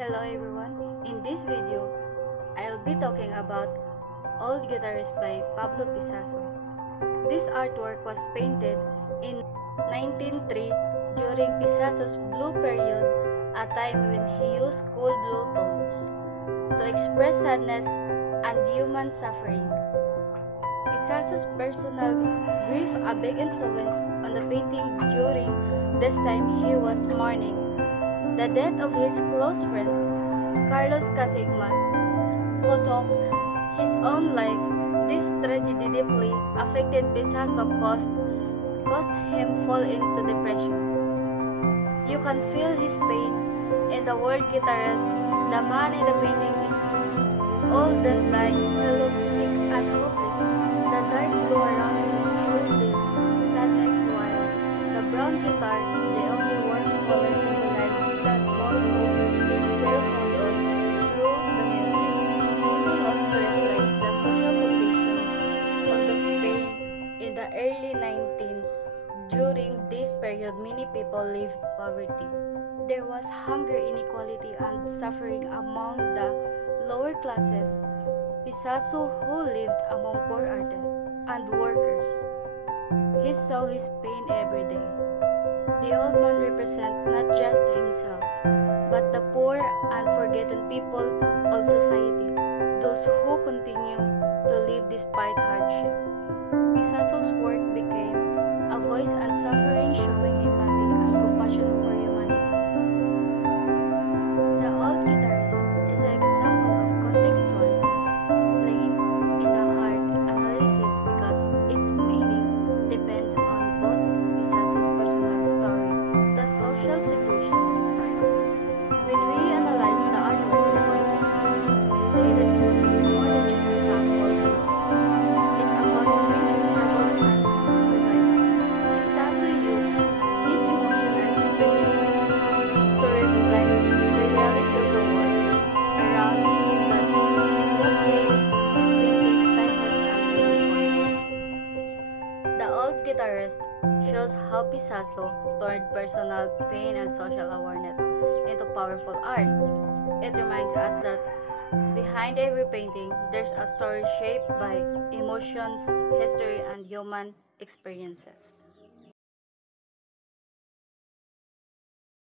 Hello everyone, in this video, I'll be talking about Old Guitarist by Pablo Picasso. This artwork was painted in 1903 during Picasso's blue period, a time when he used cool blue tones to express sadness and human suffering. Picasso's personal grief a big influence on the painting during this time he was mourning the death of his close friend, Carlos Casigman, who took his own life. This tragedy deeply affected Picasso, caused him fall into depression. You can feel his pain in the word guitarist. The man in the painting is old and blind. He looks weak and hopeless. The dark blue around him shows the sadness, while the brown guitar, the only warm color in life, the small hope is still hold on through the music. He also reflects the social condition of the Spain in the early 19th. During this period, many people lived poverty. There was hunger, inequality, and suffering among the lower classes. Picasso, who lived among poor artists and workers, he saw his pain every day. The old man represents not just himself, but the poor and forgotten people of society, those who continue to live despite hardship. Picasso's work became a voice and suffering, showing empathy and compassion for humanity. The Old Guitarist is an example of contextual playing in a art analysis because its meaning depends on both Picasso's personal story, the social situation, and his time. When we analyze the artwork in context, we say that it's more than just a sample. It's about human struggle and survival. Picasso used his emotional experiences to reflect the reality of the world around him, but what makes his painting timeless and meaningful. The Old Guitarist shows how Picasso turned personal pain and social awareness into powerful art. It reminds us that behind every painting, there's a story shaped by emotions, history, and human experiences.